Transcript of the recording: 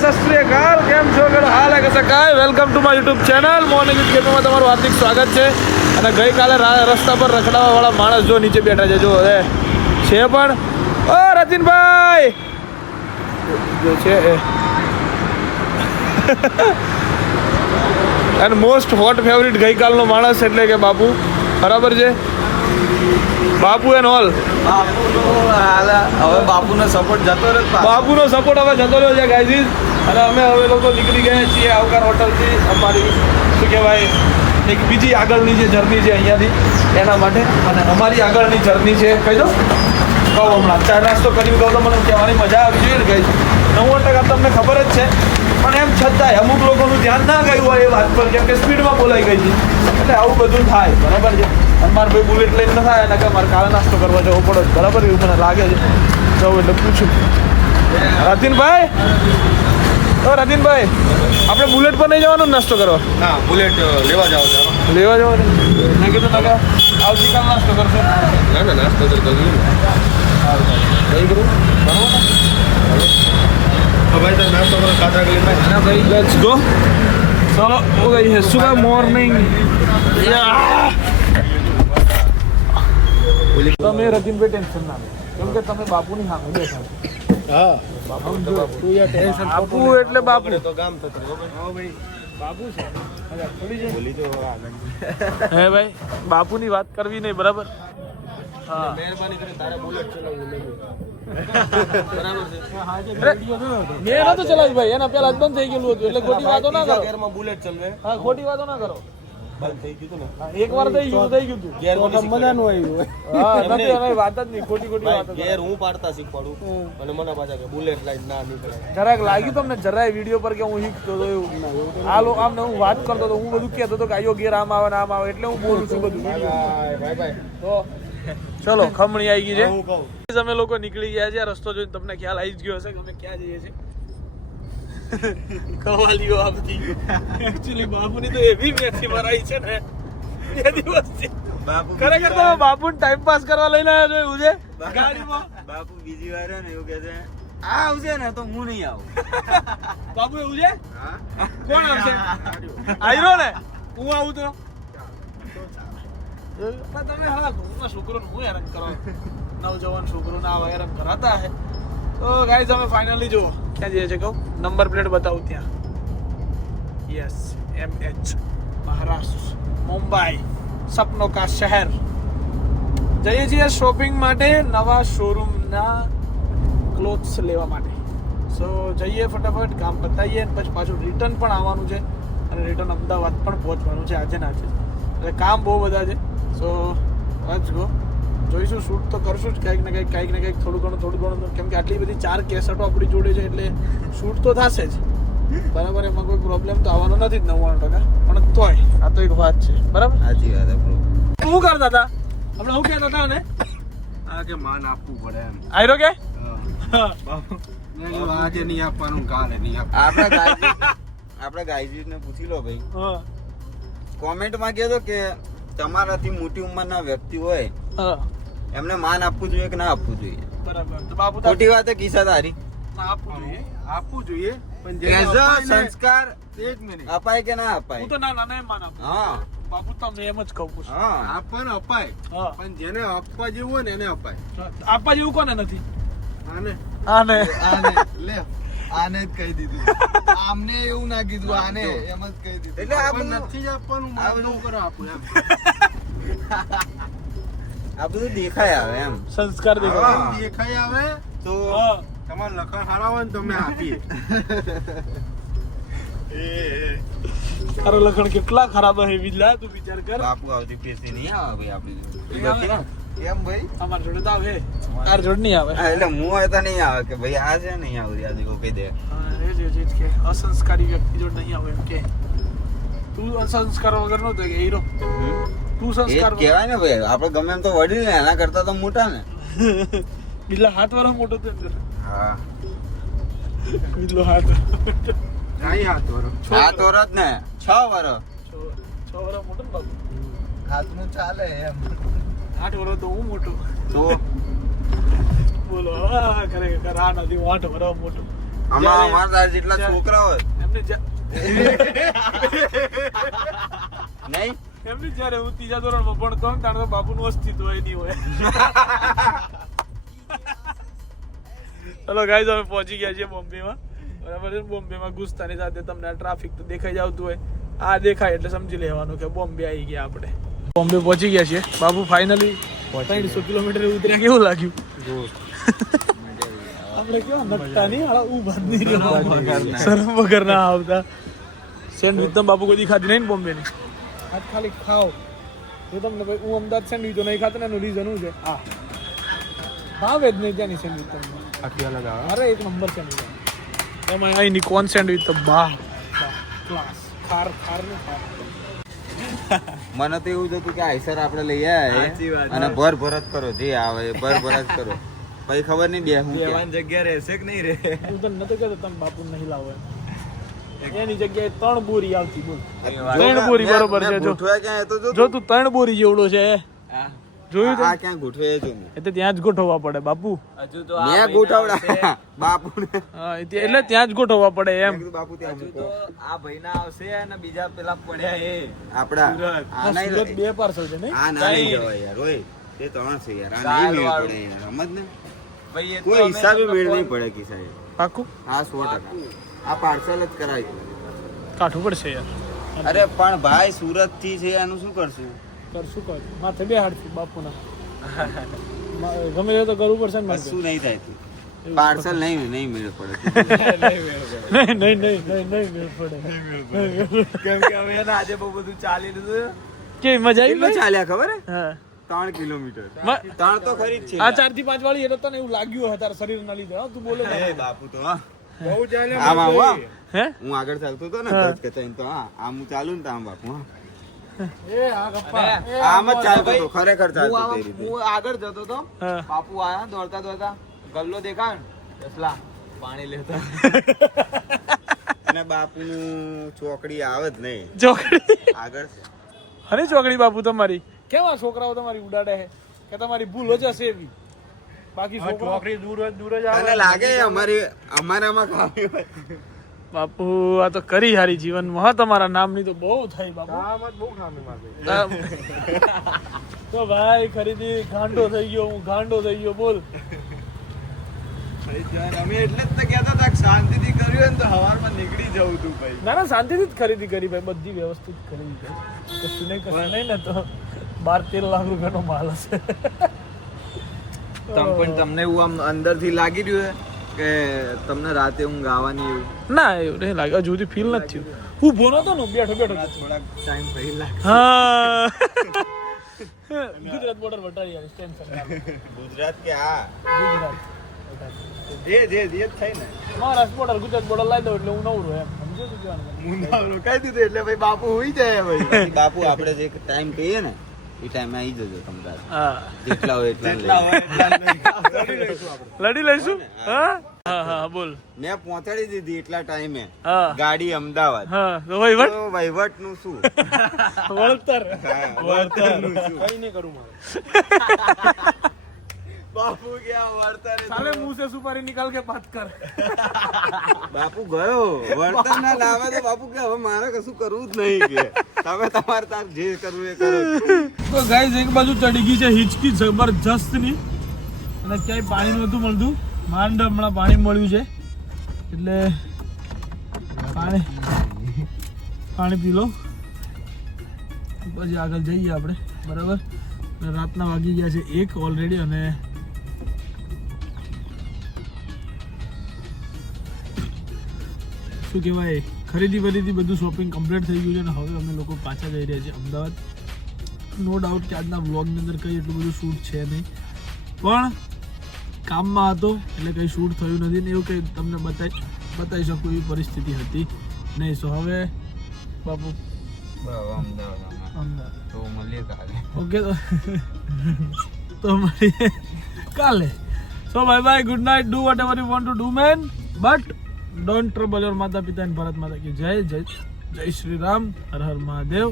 સત શ્રી અકાલ, કેમ છો? હાલ કે સકાય. Welcome to my YouTube channel morning with કેપીમાં તમારું હાર્દિક સ્વાગત છે. અને ગઈકાલે રસ્તા પર રખડાવાવાળા માણસ જો નીચે બેઠા છે, જો છે પણ ઓ રતિનભાઈ જો છે એન્ડ મોસ્ટ હોટ ફેવરિટ ગઈકાલનો માણસ એટલે કે બાપુ. બરાબર છે, બાપુ એન્ડ ઓલ. હવે બાપુનો સપોર્ટ જતો રહ્યો, બાપુનો સપોર્ટ હવે જતો રહ્યો છે ગાઈઝ. અને અમે હવે લોકો નીકળી ગયા છીએ આવકાર હોટલથી અમારી શું કહેવાય એક બીજી આગળની જે જર્ની છે અહીંયાથી એના માટે. અને અમારી આગળની જર્ની છે કહી દો કહું હમણાં ચા નાસ્તો કરી કહું તો મને કહેવાની મજા આવી જોઈએ ને ગાઈઝ. 90% તમને ખબર જ છે, પણ એમ છતાંય અમુક લોકોનું ધ્યાન ના ગયું હોય એ વાત પર, કેમ કે સ્પીડમાં બોલાઈ ગઈ છે એટલે આવું બધું થાય. બરાબર છે. અને મારે ભાઈ બુલેટ લઈને ન થાય અને કે મારે કાલે નાસ્તો કરવા જવો પડે. બરાબર એવું મને લાગે છે. જવું એટલે પૂછું રતિનભાઈ, તો રતિનભાઈ આપણે બુલેટ પર નહીં જવાનું નાસ્તો કરવા? ના, બુલેટ લેવા જાવ છો? લેવા જવાનું મેં કીધું ના આવતીકાલ નાસ્તો કરશો? ના ના, નાસ્તો તો કરીએ કઈ કરું બરાબર ભાઈ. તો નાસ્તો કરો ખાતા ગલી ના ભાઈ, લેટ્સ ગો. ચલો હો ગઈ है सुबह मॉर्निंग. તમે રતિનભાઈ ટેન્શન ના લો, કેમ કે તમે બાપુની સામે બેઠા છો. હા, બાપુ તું યાર ટેન્શન બાપુ એટલે બાપુ તો ગામ થતો રહ્યો ભાઈ. બાપુ છે. બોલી તો હે ભાઈ, બાપુની વાત કરવી નહીં. બરાબર. હા, મહેરબાની કરીને તારે બુલેટ ચલાવવું નહીં. મેં નતો ચલાવ્યું ભાઈ, એના પેલા જ બંધ થઈ ગયેલું હતું એટલે ખોટી વાતો ના કરો. ગેરમાં બુલેટ ચલવે હા, ખોટી વાતો ના કરો. બંધ થઈ ગયું ને. એક વાર થઈ ગયું હતું. ગેરમાં મજાનું આવ્યું. હા, નથી એની વાત જ નહીં, ખોટી વાતો કરો. ગેર હું પાડતા શીખવાડું અને મને પાછા કે બુલેટ લાઈન ના નીકળે. જરાક લાગ્યું તમને જરાય વિડીયો પર કે હું શીખતો હતો એવું? આ લો આમ હું વાત કરતો હતો, હું બધું કહેતો હતો કે આયો ગેર આમ આવે ને આમ આવે, એટલે હું બોલું છું બધું. ભાઈ તો ચલો, ખમણી આવી ગઈ છે. હું કહું અમે લોકો નીકળી ગયા છે. આ રસ્તો જોઈને તમને ખ્યાલ આવી જ ગયો હશે કે અમે ક્યાં જઈએ છીએ. કવાલીઓ આપતી એકચ્યુઅલી બાપુની તો એવી મેથી મરાઈ છે ને બે દિવસથી. ખરેખર તમે બાપુને ટાઈમ પાસ કરવા લઈને આવ્યા છો એવું છે ગાડીમાં? બાપુ બીજી વાર ને એવું કે છે આ આવશે ને તો હું નહીં આવું. બાપુ એવું છે? કોણ આવશે? આયરો ને હું આવું તો તમે હા ઘરના છોકરોને હું હેરાન કરો, નવજવાન છોકરોને આવા હેરાન કરાતા હે. તો ગાઈઝ અમે ફાઇનલી જુઓ ક્યાં જઈએ છે કહું, નંબર પ્લેટ બતાવું ત્યાં. યસ, MH મહારાષ્ટ્ર, મુંબઈ, સપનો કા શહેર. જઈએ છીએ શોપિંગ માટે, નવા શોરૂમના ક્લોથ્સ લેવા માટે. સો જઈએ ફટાફટ, કામ પતાવીએ અને પછી પાછું રિટર્ન પણ આવવાનું છે અને રિટર્ન અમદાવાદ પણ પહોંચવાનું છે આજે ને આજે. એટલે કામ બહુ બધા છે. So let's go. જોઈશું, શૂટ તો કરશું જ કંઈક ને કંઈક થોડું ઘણું, કેમ કે આટલી બધી 4 કેસેટો આપણી જોડે છે એટલે શૂટ તો થશે જ. બરાબર, એમાં કોઈ પ્રોબ્લેમ તો આવવાનો નથી જ 99%, પણ તોય આ તો એક વાત છે. બરાબર, સાચી વાત છે. શું કરતા હતા આપણે? શું કહેતા હતા ને આ કે માન આપવું પડે એમ. આયરો કે આજે નહીં આપવાનું, કાલે નહીં આપવાનું. આપણે ગાયજીને પૂછી લો ભાઈ, હા કોમેન્ટમાં કહેજો કે તમારાથી મોટી ઉંમરના વ્યક્તિ હોય હા એમને માન આપવું જોઈએ કે ના આપવું જોઈએ? બરાબર. તો બાપુ ખોટી વાત કિસ્સા તારી આપવું જોઈએ પણ સંસ્કાર એક મિનિટ અપાય કે ના હું અપાય? તો ના એમ માન આપું. હા બાપુ તમને એમ જ કહું છું. હા આપણ અપાય, હા, પણ જેને આપવા જેવું હોય ને એને અપાય. આપવા જેવું કોને નથી? આને આને લે, આને જ કહી દીધું. આમને એવું ના કીધું, આને એમ જ કહી દીધું. એટલે આ પણ બધું- નથી જ આપવાનું, આ મારે બધું- શું કરો આપું એમ. આ બધું દેખાય આવે એમ. સંસ્કાર દેખાય. હા. દેખાય આવે તો હા. તમારે લખણ હારા હોય ને તમે આપીએ. તારો લખણ કેટલા ખરાબ હે વિલા, તું વિચાર કર. બાપુ આવતી પેસી નહીં આવે ભાઈ આપણી જોડે. નહીં આવે. એમ ભાઈ અમાર જોડે તો આવે, તાર જોડે નહીં આવે. હા, એટલે હું હોય તો નહીં આવે કે ભાઈ આ છે નહીં આવું યાદ કહી દે. હા, એ જ કે અસંસ્કારી વ્યક્તિ જોડે નહીં આવે એમ કે. તું અસંસ્કાર વગર નો થાય કે હીરો. તું એ સંસ્કાર જ કહેવાય ને ભાઈ, આપણે ગમે એમ તો વડીલ ને એના કરતા તો મોટા ને. બિલ્લા હાથ વાળો મોટો તો એમ કરે. હા બિલ્લો હાથ નહીં હાથ વરો આ તો રજ ને 6 વર્ષ. 6 વર્ષ મોટો ને બાપુ? હાથનું ચાલે એમ. 8 વર્ષ તો હું મોટો. તો બોલો, હા ખરેખર આ નથી, હું 8 વર્ષ મોટો. આમાં અમારા તાર જેટલા છોકરા હોય એમને નહીં એમની જ્યારે હું ત્રીજા ધોરણમાં ભણતો ને ત્યારે તો બાપુનું અસ્તિત્વ એ નહીં હોય. ચલો ગાઈઝ અમે પહોંચી ગયા છીએ બોમ્બેમાં. બરાબર છે. બોમ્બેમાં ઘૂસતાની સાથે તમને ટ્રાફિક તો દેખાઈ જ આવતું હોય. આ દેખાય એટલે સમજી લેવાનું કે બોમ્બે આવી ગયા આપણે. બોમ્બે પહોંચી ગયા છીએ. બાપુ ફાઇનલી 300 કિલોમીટર ઉતર્યા. કેવું લાગ્યું? આપણે કેવા નકટા નહીં હાડા ઊભા જ નહીં રહ્યો. શરમ વગર ના આવતા. સેન્ડવિચ તો બાપુ કોઈ ખાધી નહીં ને બોમ્બેની. આજ ખાલી ખાઓ જો તમને ભાઈ હું અમદાવાદ સેન્ડવિચો નહીં ખાતો ને એનું રીઝન શું છે? આ ભાવે જ નહીં ત્યાંની સેન્ડવિચ તમને. આખી અલગ આવે. અરે એક નંબર સેન્ડવિચ એમાં અહીંની કોન સેન્ડવિચ તો બા ક્લાસ. ખાર ને ખાર. મને તો એવું જ હતું કે આઈસર આપણે લઈ સાચી વાત. આવ્યા અને ભર ભરત કરો જે આવે એ ભર ભરત કરો પછી ખબર નહીં બે હું બેવાની જગ્યા રહેશે કે નહીં રહે? હું તો નતો કહેતો તમે બાપુ નહીં લાવો એમ. એની જગ્યાએ 3 બોરી આવતી બોલ. 3 બોરી બરોબર છે. જો ક્યાં તો જો તું 3 બોરી જેવડો છે જોયું આ ક્યાં ગોઠવે છે એટલે ત્યાં જ ગોઠવવા પડે બાપુ. હજુ તો મેં ગોઠવડા બાપુને હા એટલે ત્યાં જ ગોઠવવા પડે એમ. કીધું બાપુ ત્યાં મૂકો આ ભાઈના આવશે અને બીજા પેલા પડ્યા એ આપડા સુરત. આ નહીં સુરત 2 પાર્સલ છે નહીં? આ ના લઈ જવાય યાર ઓય તે 3 છે યાર આ નહીં મેળ પડે યાર સમજ ને ભાઈ એ તો કોઈ અમે હિસાબે મેળ નહીં પડે કે સાહેબ પાકું હા 100% આ પાર્સલ જ કરાય કાઠું પડશે યાર. અરે પણ ભાઈ સુરત થી છે એનું શું કરશું કરશું કર માથે બેહાડશું બાપુના. ગમે તે તો કરવું પડશે ને મારે. કશું નહીં થાય પાર્સલ નહીં મેળ પડે નહીં મેળ પડે. કેમ કે અમે એને આજે બહુ બધું ચાલી લીધું. કેવી મજા આવી કેટલું ભાઈ? ચાલ્યા ખબર હે હા 3 કિલોમીટર મ- 3 તો ખરી જ છે આ 4 થી 5 વાળી એટલે તને એવું લાગ્યું હોય તારા શરીર ના લીધે. હા તું બોલે એ બાપુ તો હા બહુ ચાલ્યા. આમ આમ હા. હે હું આગળ ચાલતો હતો ને હા. ગજ કચાઈને તો હા આમ હું ચાલુ ને તો આમ બાપુ હા એ આ ગપ્પા એ આમ જ ચાલતો હતો ભાઈ, ખરેખર ચાલતો હું હતો એ આમ- રીતે હું આગળ જતો હતો હા. બાપુ આયા દોડતા દોડતા ગલ્લો દેખાય ને જસલા પાણી લેતા. અને બાપુનું ચોકડી આવે જ નહીં ચોકડી આગળ અરે ચોકડી બાપુ તમારી કેવા છોકરાઓ તમારી ઉડાડે છે કે તમારી ભૂલ જ હશે એવી. બાકી ચોકડી દૂર જ તને લાગે અમારામાં ખામી હોય બાપુ આ તો કરી હારી જીવનમાં હા તમારા નામની તો બહુ થઈ બાપુ. તો ભાઈ ખરીદી ગાંડો થઈ ગયો હું ગાંડો થઈ ગયો બોલ. અમે એટલે જ તો કહેતા હતા કે શાંતિથી કર્યું હોય ને તો હવારમાં નીકળી જવું તું ભાઈ. ના ના શાંતિથી જ ખરીદી કરી ભાઈ બધી વ્યવસ્થિત ખરીદી કરી. કશું નહીં ને તો 12-13 લાખ રૂપિયાનો માલ હશે. તમને એવું આમ અંદરથી લાગી રહ્યું હે કે તમને રાતે ઊંઘ આવવાની એવું? ના એવું નહીં લાગે હજુ સુધી ફીલ નથી થયું. હું ભોનો હતો ને બેઠો થોડાક ટાઈમ પહેલા હા ગુજરાત બોર્ડર વટાવી આવી ટેન્શન ના લો. ગુજરાત કે હા ગુજરાત જે થાય ને મહારાષ્ટ્ર બોર્ડર ગુજરાત બોર્ડર લાવી દઉં એટલે હું નવરો એમ સમજો તું કહેવાનું. મુંડા રોકાઈ દીધું એટલે ભાઈ બાપુ હોઈ જાય ભાઈ. પછી બાપુ આપણે જે ટાઈમ કહીએ ને એ ટાઈમે આવી જજો તમારે હા જેટલા હોય એટલા એટલા લઈ. હોય એટલા લઈ લઈશું આપણે. લડી લઈશું હા હા હા બોલ મેં પહોંચાડી દીધી એટલા ટાઈમે હા ગાડી અમદાવાદ હા તો વહીવટ તો વહીવટ નું શું વળતર વળતરનું શું? કઈ નહીં કરું મારે. બાપુ ક્યાં વાર્તા રે સાલે મુંહ સે સુપારી નિકાલ કે બાત કર. બાપુ ગયો વળતર ના લાવે તો બાપુ કે હવે મારે કશું કરવું જ નહીં કે તમે તમારે તાર જે કરવું એ કરો. તો ગાઈઝ એક બાજુ ચડી ગઈ છે હિચકી જબરજસ્ત ની અને ક્યાંય પાણી નહોતું મળતું. માંડ હમણાં પાણી મળ્યું છે એટલે પાણી પી લો પછી આગળ જઈએ આપણે બરાબર. રાતના વાગી ગયા છે 1 ઓલરેડી અને શું કહેવાય ખરીદી બધું શોપિંગ કમ્પ્લીટ થઈ ગયું છે અને હવે અમે લોકો પાછા જઈ રહ્યા છીએ અમદાવાદ. નો ડાઉટ કે આજના વ્લોગની અંદર કંઈ એટલું બધું શૂટ છે નહીં પણ કામમાં હતો એટલે કંઈ શૂટ થયું નથી ને એવું કંઈ તમને બતાવી શકું એવી પરિસ્થિતિ હતી નહીં. સો હવે બાપુ અમદાવાદ તો મળીએ કાલે. ઓકે તો મળીએ કાલે. So bye bye good night do whatever you want to do man but don't trouble your mata pita and Bharat માતા કી જય જય જય શ્રી રામ હર હર મહાદેવ.